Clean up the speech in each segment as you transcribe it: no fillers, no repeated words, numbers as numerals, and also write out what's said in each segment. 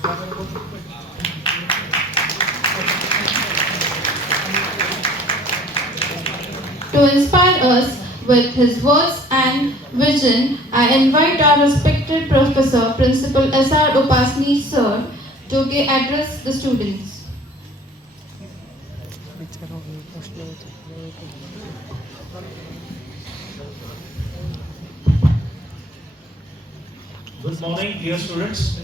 To inspire us with his words and vision, I invite our respected Professor Principal S.R. Upasni Sir to address the students. Good morning, dear students.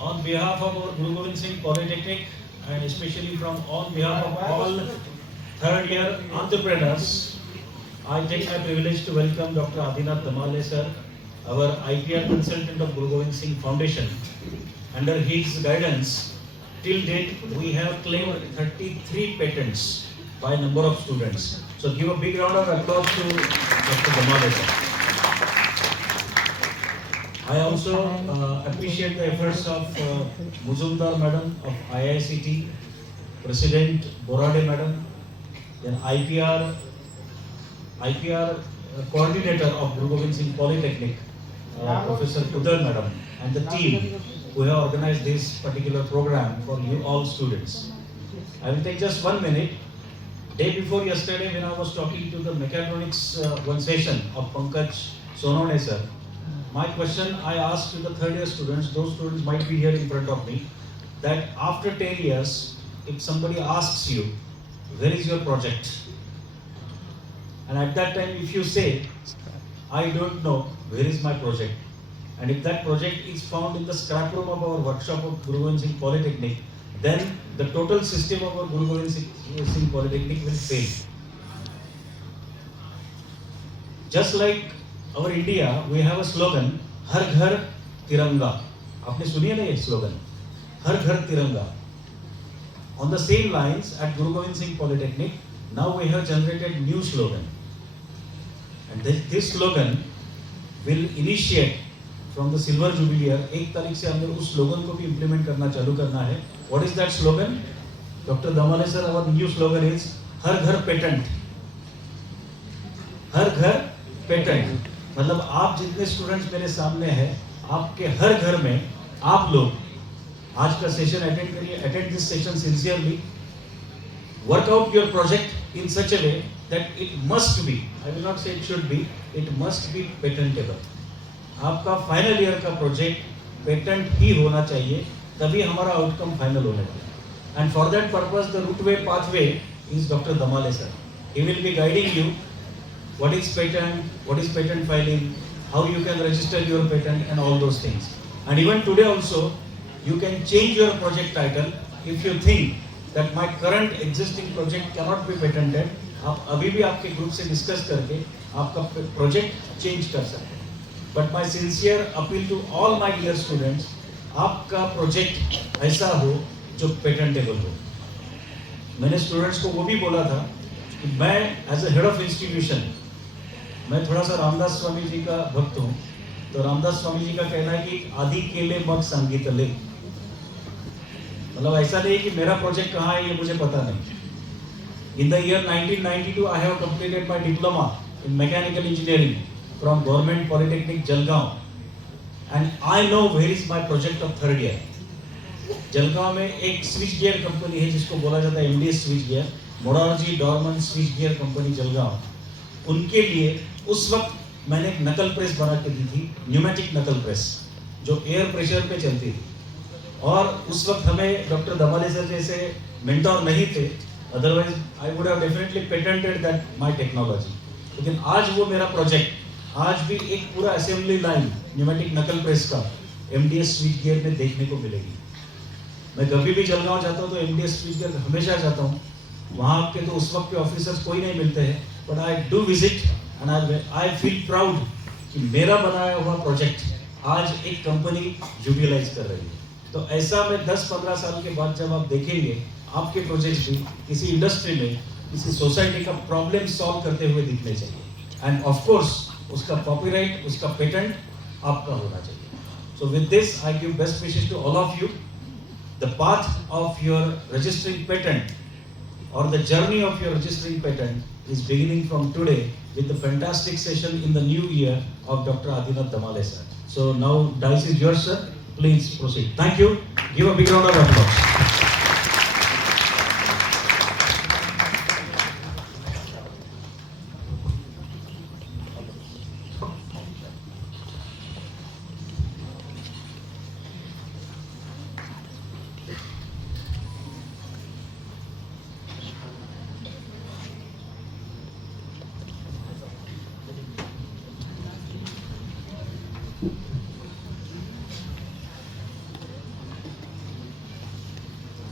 On behalf of our Guru Gobind Singh Polytechnic and especially from on behalf of all third year entrepreneurs, I take my privilege to welcome Dr. Adinath Damale sir, our IPR consultant of Guru Gobind Singh Foundation. Under his guidance, till date we have claimed 33 patents by number of students. So give a big round of applause to Dr. Damale sir. I also appreciate the efforts of Muzumdar Madam of IICT, President Borade Madam, then IPR coordinator of Guru Gobind Singh Polytechnic, Professor Kudar Madam, and the team who have organized this particular program for you all students. I will take just 1 minute. Day before yesterday, when I was talking to the mechatronics one session of Pankaj Sonone sir, my question I asked to the third year students, those students might be here in front of me, that after 10 years, if somebody asks you, where is your project? And at that time, if you say, I don't know, where is my project? And if that project is found in the scrap room of our workshop of Guru Gobind Singh Polytechnic, then the total system of our Guru Gobind Singh Polytechnic will fail. Just like our India, we have a slogan, हर घर तिरंगा. आपने सुनी है ना ये slogan? हर घर तिरंगा. On the same lines, at Guru Gobind Singh Polytechnic, now we have generated new slogan. And this slogan will initiate from the Silver Jubilee year. 1 तारीख से हमने उस slogan को भी implement करना चालू करना है. What is that slogan? Dr. Damale sir, our new slogan is हर घर पेटेंट. हर घर पेटेंट. मतलब आप जितने स्टूडेंट्स मेरे सामने हैं, आपके हर घर में आप लोग आज का सेशन अटेंड करिए, attend this session sincerely, work out your project in such a way that it must be, I will not say it should be, it must be patentable. आपका फाइनल ईयर का project patent ही होना चाहिए, तभी हमारा outcome final होने वाला. And for that purpose the route way pathway is doctor Damale sir. He will be guiding you what is patent filing, how you can register your patent and all those things. And even today also, you can change your project title if you think that my current existing project cannot be patented. आप अभी भी आपके group से discuss करके आपका project change कर सकते हैं. But my sincere appeal to all my dear students, आपका प्रोजेक्ट ऐसा हो जो पेटेंटेबल हो. मैंने स्टूडेंट्स को वो भी बोला था कि मैं as a head of institution, मैं थोड़ा सा रामदास स्वामी जी का भक्त हूँ. तो रामदास स्वामी जी का कहना है कि आदि केले मग संगीत ले. मतलब ऐसा नहीं कि मेरा प्रोजेक्ट कहाँ है ये मुझे पता नहीं. In the year 1992 I have completed my diploma in mechanical engineering from government polytechnic Jalgaon, and I know where is my project of third year. Jalgaon में एक स्विच गियर कंपनी है जिसको बोला जाता है MDS switch gear, Morarji Dorman switch gear company Jalgaon. उनके लिए उस वक्त मैंने एक नकल प्रेस बना के दी थी, न्यूमेटिक नकल प्रेस, जो एयर प्रेशर पे चलती थी. और उस वक्त हमें डॉक्टर दमाले सर जैसे मेंटोर नहीं थे, otherwise I would have definitely patented that my technology. लेकिन आज वो मेरा प्रोजेक्ट आज भी एक पूरा असेंबली लाइन न्यूमेटिक नकल प्रेस का एमडीएस स्विच गियर में देखने को मिलेगी. मैं कभी भी जलगांव जाता हूँ तो एमडीएस स्विच गियर हमेशा जाता हूँ. वहाँ के तो उस वक्त के ऑफिसर्स कोई नहीं मिलते हैं, but I do visit and I feel proud कि मेरा बनाया हुआ प्रोजेक्ट आज एक कंपनी यूटिलाइज कर रही है. तो ऐसा में 10-15 साल के बाद जब आप देखेंगे आपके प्रोजेक्ट भी किसी इंडस्ट्री में, किसी सोसाइटी का प्रॉब्लम सॉल्व करते हुए दिखने चाहिए. एंड ऑफ कोर्स उसका कॉपीराइट, उसका पेटेंट आपका होना चाहिए. So with this I give best wishes to all of you. The path of your registering patent or the journey of your registering patent is beginning from today with the fantastic session in the new year of Dr. Adinath Damale sir. So now dice is yours, sir. Please proceed. Thank you. Give a big round of applause.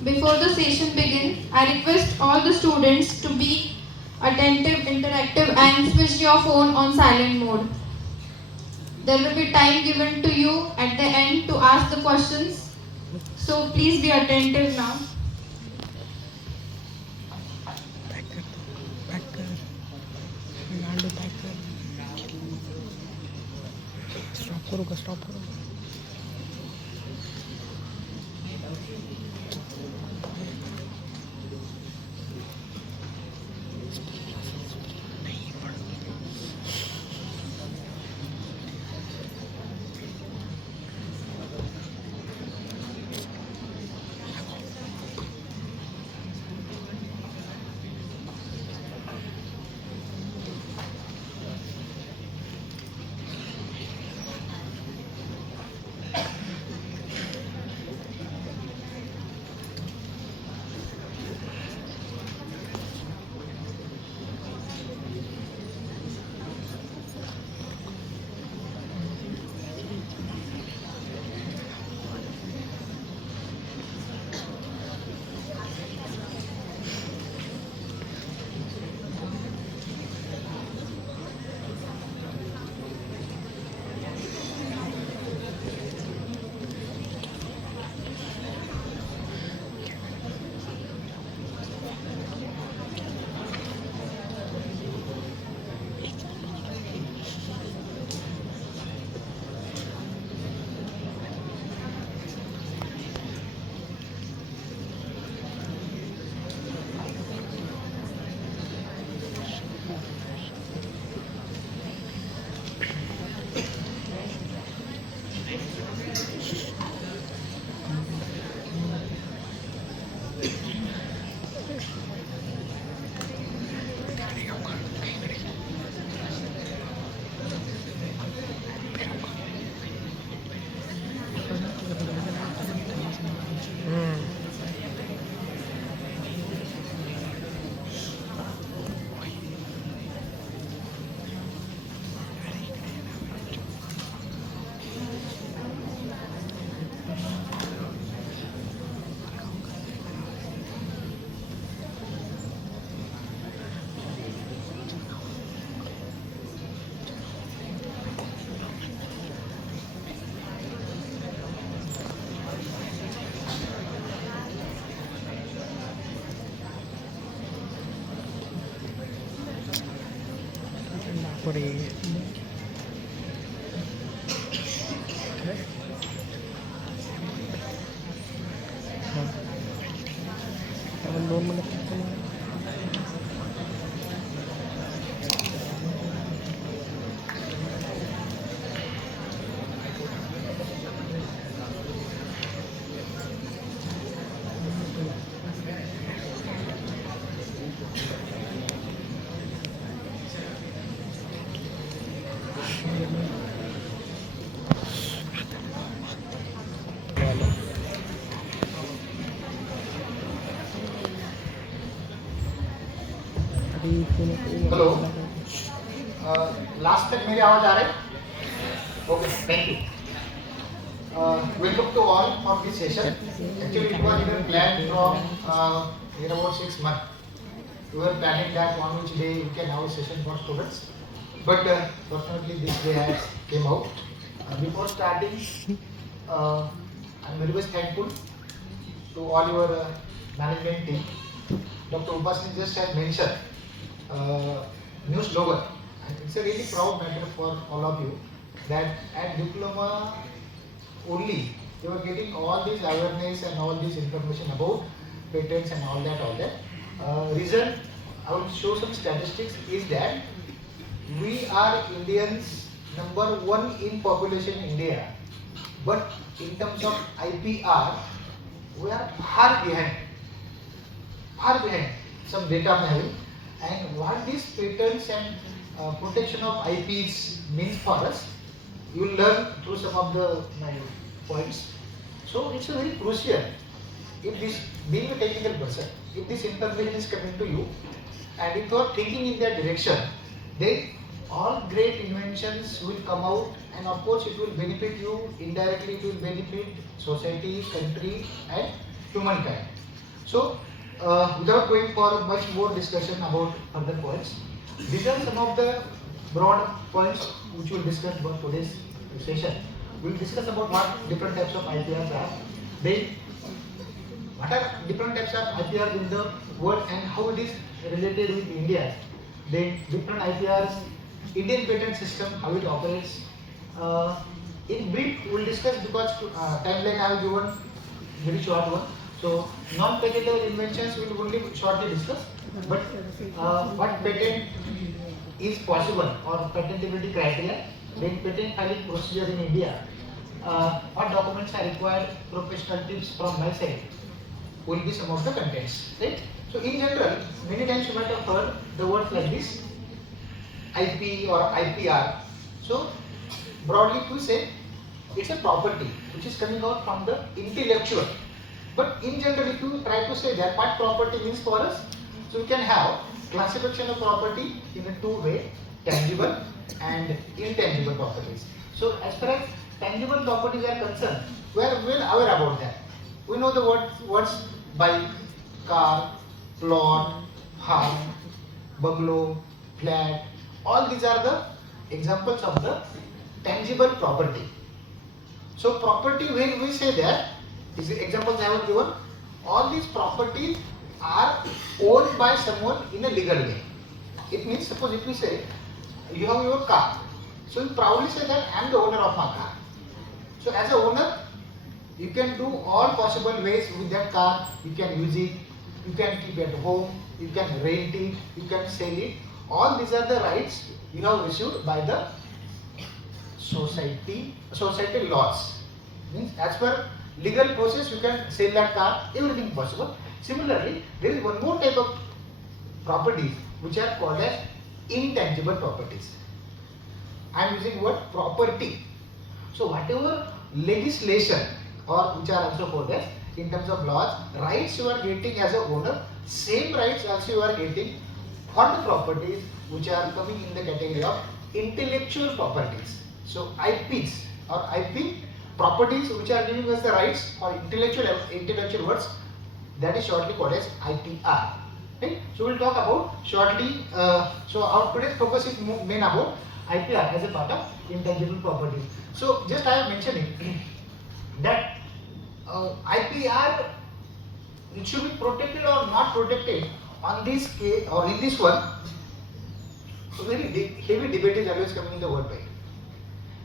Before the session begins, I request all the students to be attentive, interactive and switch your phone on silent mode. There will be time given to you at the end to ask the questions. So please be attentive now. Stop करो stop करो por ahí. Doon mo na po. Hello last तक मेरी आवाज आ रही है okay thank you welcome to all for this session actually it was even planned from near about 6 months we were planning that on which day we can have a session for students but fortunately this day has came out before starting I'm very much thankful to all your management team. Dr. Upasni just had mentioned new slogan and it's a really proud matter for all of you that at diploma only you are getting all this awareness and all this information about patents and all that reason I will show some statistics is that we are Indians number 1 in population in India but in terms of IPR, we are far behind. Far behind some data I'm having. And what these patents and protection of IPs means for us, you will learn through some of the my points. So it's a very crucial. If this, being a technical person, if this information is coming to you, and if you are thinking in that direction, then all great inventions will come out, and of course it will benefit you indirectly. It will benefit society, country, and humankind. So, without going for much more discussion about further points, these are some of the broad points which we'll discuss about today's session. We'll discuss about what different types of IPRs are. Then, what are different types of IPRs in the world and how it is related with India. Then, different IPRs, Indian patent system, how it operates. In brief, we'll discuss because timeline I have given very short one. So, non-patentable inventions we will only shortly discuss. But what patent is possible or patentability criteria, then patent filing procedure in India, what documents are required, professional tips from my side will be some of the contents. Right? So, in general, many times you might have heard the words like this, IP or IPR. So, broadly to say, it's a property which is coming out from the intellectual. But in general, if you try to say that what property means for us, so we can have classification of property in a two way, tangible and intangible properties. So as far as tangible properties are concerned, we are well aware about that. We know the words bike, car, plot, farm, bungalow, flat. All these are the examples of the tangible property. So property, when we say that, these examples I have given, all these properties are owned by someone in a legal way. It means, suppose if we say, you have your car, so you proudly say that I am the owner of my car. So as a owner, you can do all possible ways with that car. You can use it, you can keep it at home, you can rent it, you can sell it. All these are the rights you have received by the society laws. Means as per legal process you can sell that car, everything possible. Similarly, there is one more type of properties which are called as intangible properties. I am using word property. So whatever legislation or which are also called as in terms of laws, rights you are getting as a owner, same rights also you are getting for the properties which are coming in the category of intellectual properties. So IPs or IP properties which are giving us the rights or intellectual words, that is shortly called as IPR. Okay? So we will talk about shortly. So our today's focus is main about IPR as a part of intangible property. So just I am mentioning that IPR, it should be protected or not protected on this case or in this one. So very heavy debate is always coming in the world, right?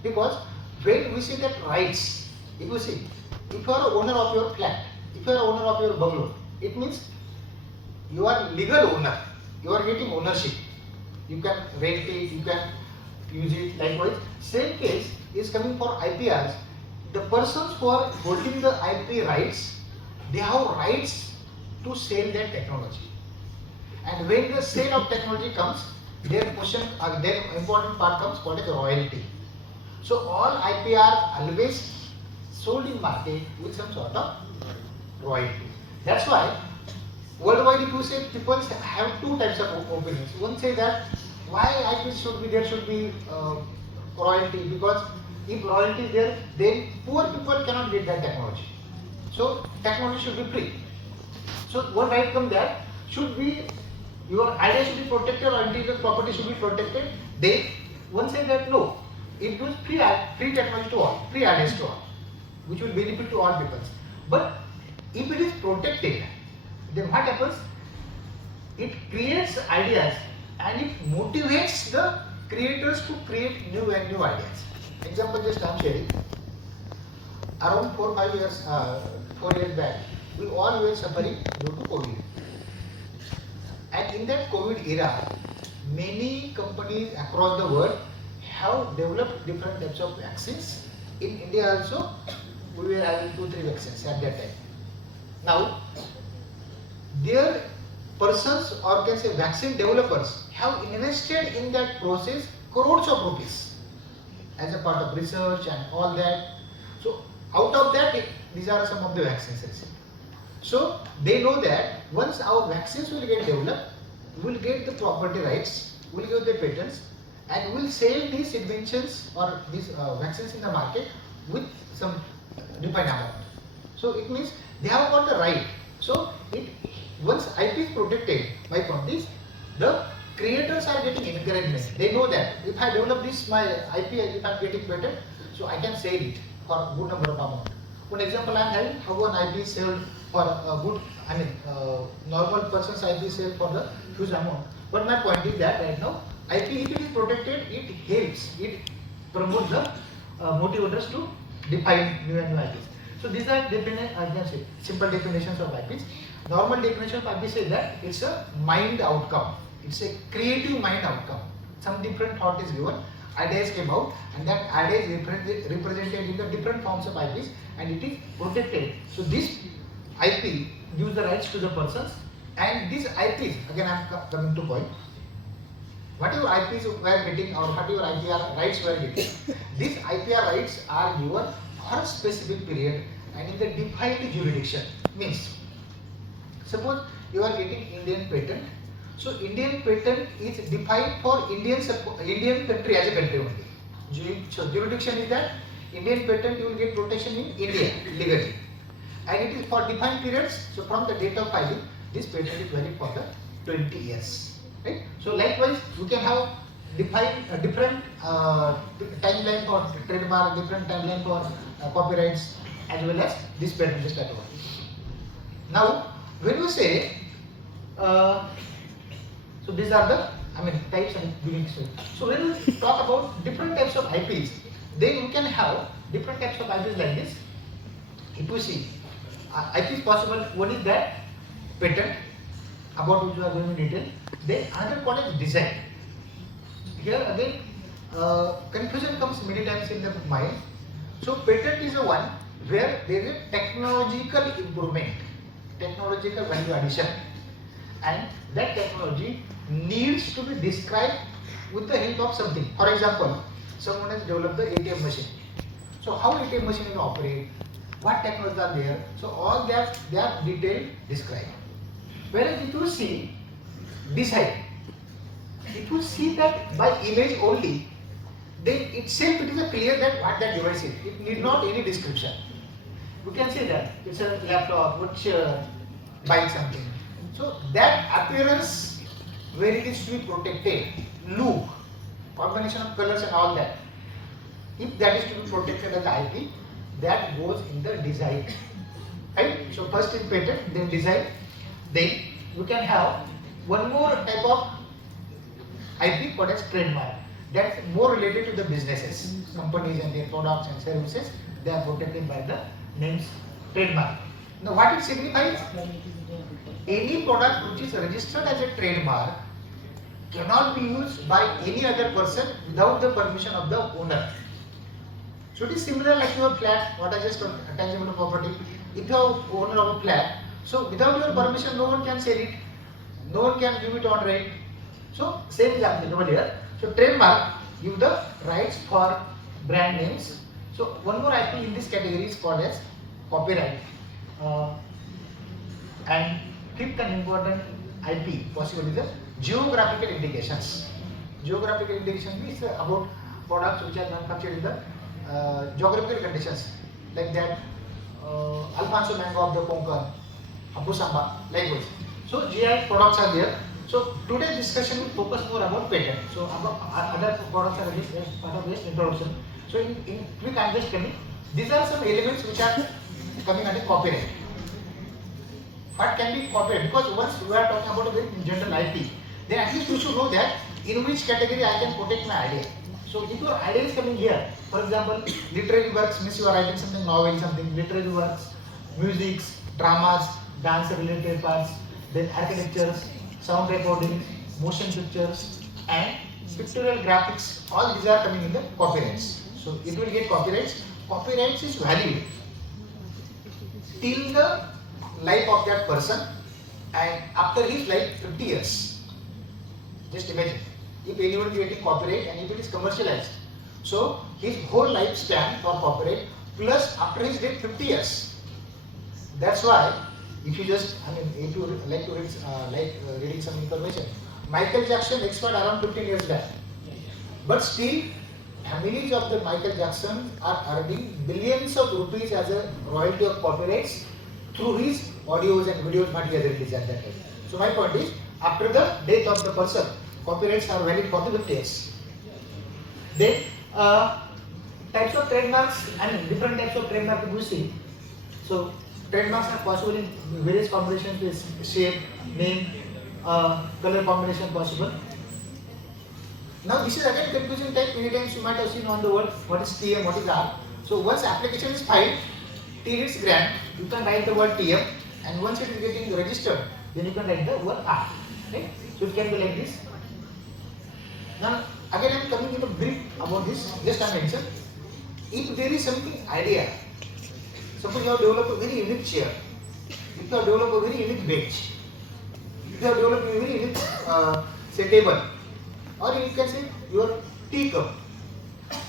Because when we say that rights, if you see, if you are a owner of your flat, if you are owner of your bungalow, it means you are legal owner. You are getting ownership. You can rent it, you can use it. Likewise, same case is coming for IPRs. The persons who are holding the IP rights, they have rights to sell their technology. And when the sale of technology comes, their important part comes called as royalty. So all IPR always sold in market with some sort of royalty. That's why worldwide, if you say, people have two types of opinions. One say that why IP should be there should be royalty, because if royalty is there, then poor people cannot get that technology. So technology should be free. So one right comes that should be your idea should be protected or intellectual property should be protected. Then one say that no, it gives free technology to all, free ideas to all, which will benefit to all people. But if it is protected, then what happens? It creates ideas and it motivates the creators to create new and new ideas. Example just I am sharing. Around 4 years back, we all were suffering due to COVID. And in that COVID era, many companies across the world have developed different types of vaccines In India also, we were having 2-3 vaccines at that time. Now, their persons or can say vaccine developers have invested in that process crores of rupees as a part of research and all that. So out of that, these are some of the vaccines received. So they know that once our vaccines will get developed, we will get the property rights, we will get the patents, and we will sell these inventions or these vaccines in the market with some defined amount. So it means they have got the right. So once IP is protected by companies, the creators are getting encouragement. They know that if I develop this my IP, if I'm getting better, so I can sell it for a good number of amount. For example, I'm having how an IP is sold for a good, normal person's IP is sold for the huge amount. But my point is that right now, IP if it is protected, it helps, it promotes the motivators to define new and new IPs. So these are simple definitions of IPs. Normal definition of IP says that it's a mind outcome. It's a creative mind outcome. Some different thought is given, ideas came out, and that idea is represented in the different forms of IPs, and it is protected. So this IP gives the rights to the persons, and these IPs, again I am coming to point, whatever IPs we are getting or whatever IPR rights we are getting, these IPR rights are given for a specific period and in the defined jurisdiction. Means, suppose you are getting Indian patent, so Indian patent is defined for Indian country as a country only. So jurisdiction is that Indian patent you will get protection in India legally, and it is for defined periods. So from the date of filing, this patent is valid for the 20 years. Right? So likewise, you can have define a different timeline for trademark, different timeline for copyrights, as well as this patent this type of one. Now, when you say, so these are the types and unique. So when we talk about different types of IPs, then you can have different types of IPs like this. If you see, IP is possible. One is that patent, about which we are going in detail. Then another one is design. Here again, confusion comes many times in the mind. So patent is the one where there is a technological improvement, technological value addition, and that technology needs to be described with the help of something. For example, someone has developed the ATM machine. So how ATM machine will operate, what technologies are there, so all that they are detailed described. Whereas if you see design, if you see that by image only, then itself it is a clear that what that device is. It need not any description. You can say that it's a laptop, which bike something. So that appearance where it is to be protected, look, combination of colors and all that. If that is to be protected as IP, that goes in the design. Right? So first is patent, then design. Then you can have one more type of IP called as trademark. That's more related to the businesses, companies and their products and services. They are protected by the names trademark. Now what it signifies? Any product which is registered as a trademark cannot be used by any other person without the permission of the owner. So it is similar like your flat, what I just told, tangible property. If you are owner of a flat, so without your permission, no one can sell it, no one can give it on rent. So same is applicable here. So trademark give the rights for brand names. So one more IP in this category is called as copyright. And fifth and important IP possible is the geographical indications. Geographical indication means about products which are manufactured in the geographical conditions, like that Alfonso mango of the Konkan, Apusamba, likewise. So GI products are there. So today's discussion will focus more about patent. So other products are released as part of this introduction. So in quick I'm just telling, these are some elements which are coming under copyright. What can be copyright? Because once we are talking about a very general IP, then at least you should know that in which category I can protect my idea. So if your idea is coming here, for example, literary works means you are writing something novel, something literary works, musics, dramas, dance related parts, then architectures, sound recording, motion pictures, and pictorial graphics. All these are coming in the copyrights. So it will get copyrights. copyrights is valid till the life of that person, and after his life 50 years. Just imagine, if anyone is getting copyright and if it is commercialized, so his whole lifespan for copyright plus after his death 50 years. That's why if you just, if you like to read, reading some information, Michael Jackson expired around 15 years back, but still families of the Michael Jackson are earning billions of rupees as a royalty of copyrights through his audios and videos what he has released at that time. So my point is, after the death of the person, copyrights are valid for the 50 years. Then types of trademarks, different types of trademarks we see. So trademarks are possible in various combinations with shape, name, color combination possible. Now this is again confusing type. Many times you might have seen on the word what is TM, what is R. So once application is filed, till it's grant, you can write the word TM, and once it is getting registered, then you can write the word R. Right? So it can be like this. Now again I am coming in a brief about this. Just I mentioned, if there is something idea, suppose you have developed a very unique chair, if you have developed a very unique bench, if you have developed a very unique say table, or you can say your teacup,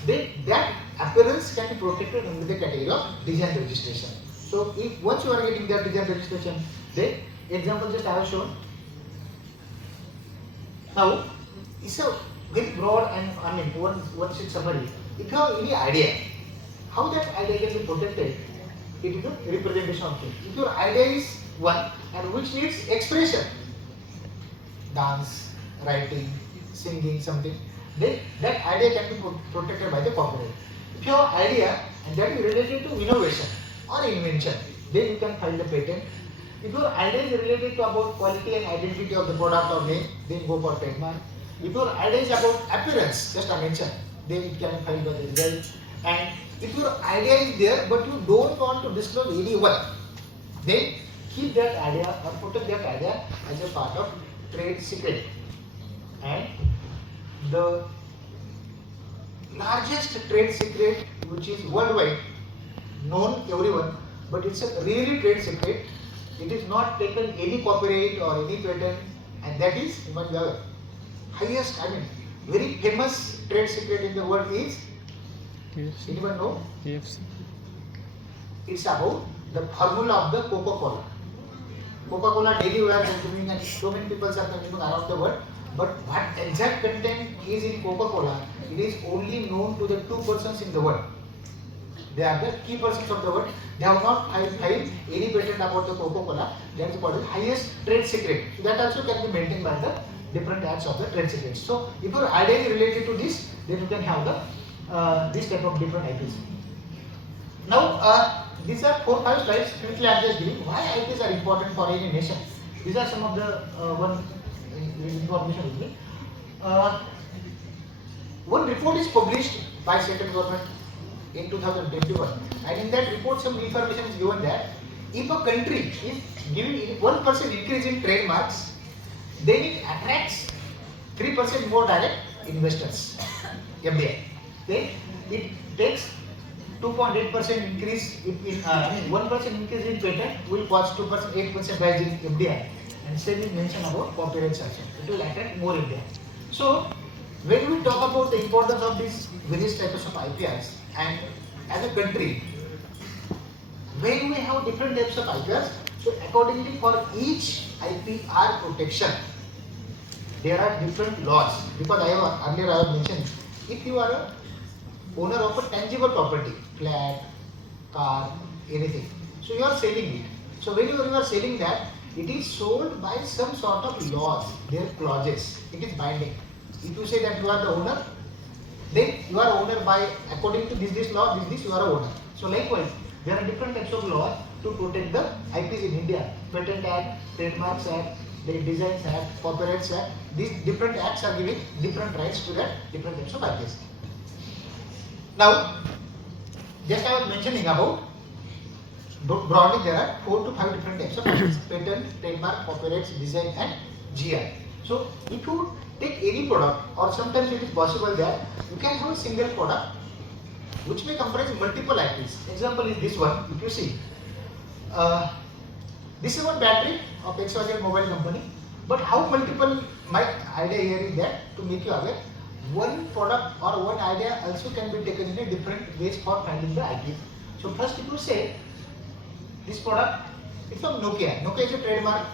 then that appearance can be protected under the category of design registration. So if once you are getting that design registration, then example just I have shown. Now it's a very broad and one sheet summary. If you have any idea how that idea can be protected, it is a representation of things. If your idea is one and which needs expression, dance, writing, singing, something, then that idea can be protected by the copyright. If you have idea and that is related to innovation or invention, then you can file the patent. If your idea is related to about quality and identity of the product or name, then go for trademark. If your idea is about appearance, just I mentioned, then it can file by the result. And if your idea is there but you don't want to disclose anyone, then keep that idea or protect that idea as a part of trade secret. And the largest trade secret which is worldwide, known everyone, but it's a really trade secret. It is not taken any copyright or any patent, and that is the highest, very famous trade secret in the world is, KFC. anyone know? KFC. It's about the formula of the Coca-Cola. Coca-Cola daily we are consuming and so many people are consuming around the world. But what exact content is in Coca-Cola, it is only known to the two persons in the world. They are the key persons of the world. They have not filed any patent about the Coca-Cola. That is called the highest trade secret. So that also can be maintained by the different acts of the trade secrets. So if your idea is related to this, then you can have the this type of different IPs. Now these are 4-5 slides. Quickly I am just giving why IPs are important for any nation. These are some of the information with me. One report is published by central government in 2021, and in that report some information is given that if a country is giving 1% increase in trademarks, then it attracts 3% more direct investors, FDI. Then it takes 2.8% increase in 1% increase in patent will cost 8% rise in FDI. And same is mentioned about copyright also. It will attract more FDI. So when we talk about the importance of these various types of IPRs, and as a country, when we have different types of IPRs, so accordingly for each IPR protection, there are different laws. Because earlier I have mentioned, if you are a owner of a tangible property, flat, car, anything, so you are selling it. So when you are selling that, it is sold by some sort of laws, their clauses. It is binding. If you say that you are the owner, then you are owner by according to this law, this you are a owner. So likewise, there are different types of laws to protect the IPs in India. Patent Act, Trademarks Act, the Designs Act, Copyrights Act. These different acts are giving different rights to that different types of IPs. Now, just I was mentioning about, broadly there are 4 to 5 different types of IPs: patent, trademark, copyrights, design, and GI. So if you take any product, or sometimes it is possible that you can have a single product which may comprise multiple IPs. Example is this one. If you see, uh, this is one battery of XYZ mobile company. But how multiple? My idea here is that to make you aware, one product or one idea also can be taken in a different ways for finding the IP. So first, if you say this product, it's from Nokia. Nokia is a trademark.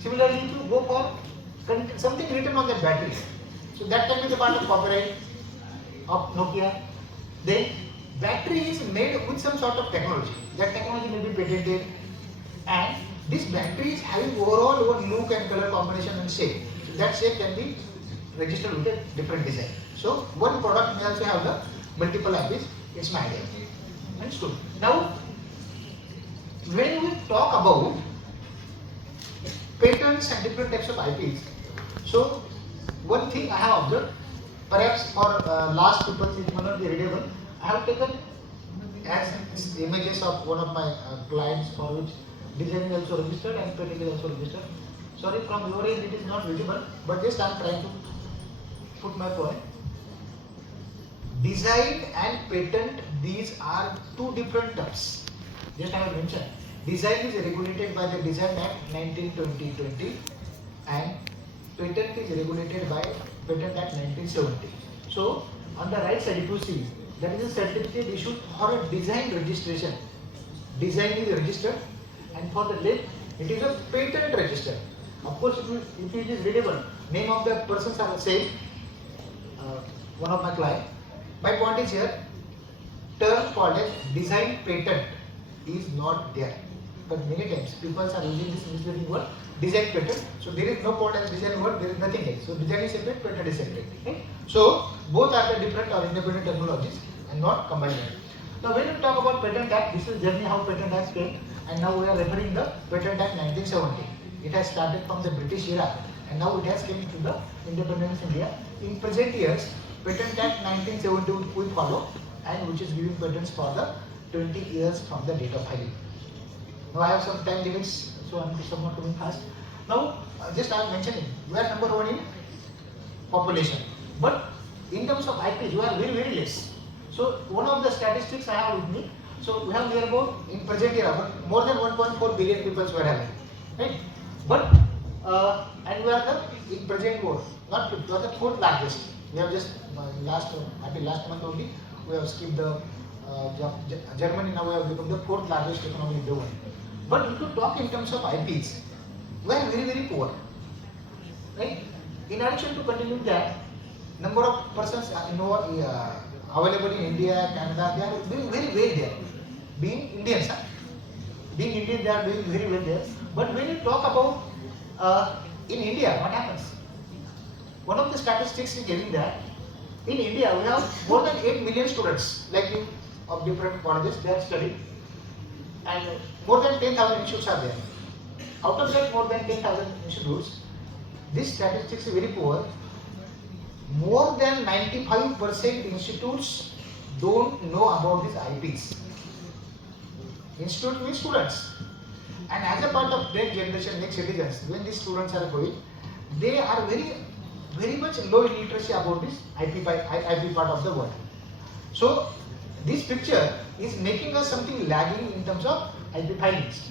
Similarly, if you go for something written on that battery, so that can be the part of copyright of Nokia. Then battery is made with some sort of technology. That technology may be patented, and this battery is having overall one look and color combination and shape. So that shape can be registered with a different design. So one product may also have the multiple IPs. It's my idea. Understood? Now, when we talk about patents and different types of IPs, so one thing I have observed, perhaps for last people it may not be readable, I have taken as images of one of my clients for which design is also registered and patent is also registered. Sorry, from your end it is not visible, but just I am trying to put my point. Design and patent, these are two different terms. Just I have mentioned. Design is regulated by the Design Act 1920 and patent is regulated by Patent Act 1970. So on the right side if you see, that is a certificate issued for a design registration. Design is registered, and for the left it is a patent registered. Of course, if it is readable, name of the persons are the same. One of my client. My point is here, term called as design patent is not there. But many times people are using this misleading word design patent. So there is no point as design word, there is nothing else. So design is separate, patent is separate. Okay? So both are the different or independent terminologies and not combined. Now when we talk about Patent Act, this is journey how Patent Act came, and now we are referring the Patent Act 1970. It has started from the British era and now it has come to the independence India. In present years, Patent Act 1970 will follow, and which is giving patents for the 20 years from the date of filing. Now I have some time limits, so I am somewhat coming fast. Now just I am mentioning, we are number one in population, but in terms of IPs, we are very less. So one of the statistics I have with me, so we have near about in present era, more than 1.4 billion people were having, right? But and we are the in present world, not we are the fourth largest. We have just last month only we have skipped the Germany. Now we have become the fourth largest economy in the world. But if you talk in terms of IPs, we are very poor, right? In addition to continue that, number of persons available in India, Canada, they are doing very well there. Being Indians, they are doing very well there. But when you talk about in India, what happens? One of the statistics is giving that in India we have more than 8 million students like you of different colleges they are studying, and more than 10,000 institutes are there. Out of that more than 10,000 institutes, this statistics is very poor. More than 95% institutes don't know about these IPs. Institute means students. And as a part of their generation, next citizens, when these students are going, they are very much low in literacy about this IP part of the world. So this picture is making us something lagging in terms of IP filings.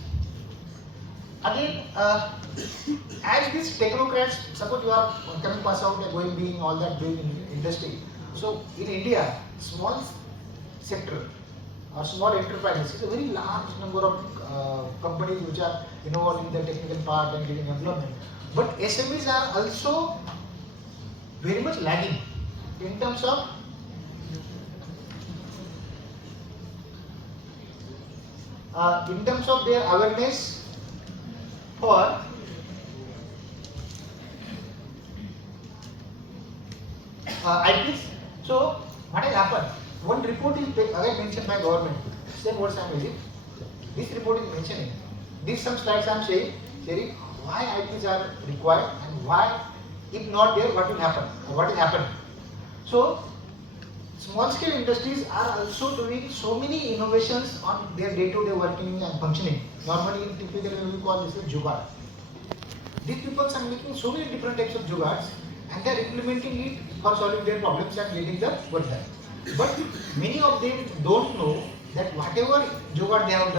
Again, as these technocrats, suppose you are coming pass out and going being all that doing in industry. So in India, small sector or small enterprises is a very large number of companies which are involved in the technical part and giving employment. But SMEs are also very much lagging in terms of their awareness for IPs. So what has happened? One report is again mentioned by government. Same words I am using. This report is mentioning. These some slides I am sharing why IPs are required and why, if not there, what will happen or what is happening. So small scale industries are also doing so many innovations on their day-to-day working and functioning. Normally, typically we call this as jugaad. These people are making so many different types of jugaads and they are implementing it for solving their problems and getting the work done. But many of them don't know that whatever jugaad they have done,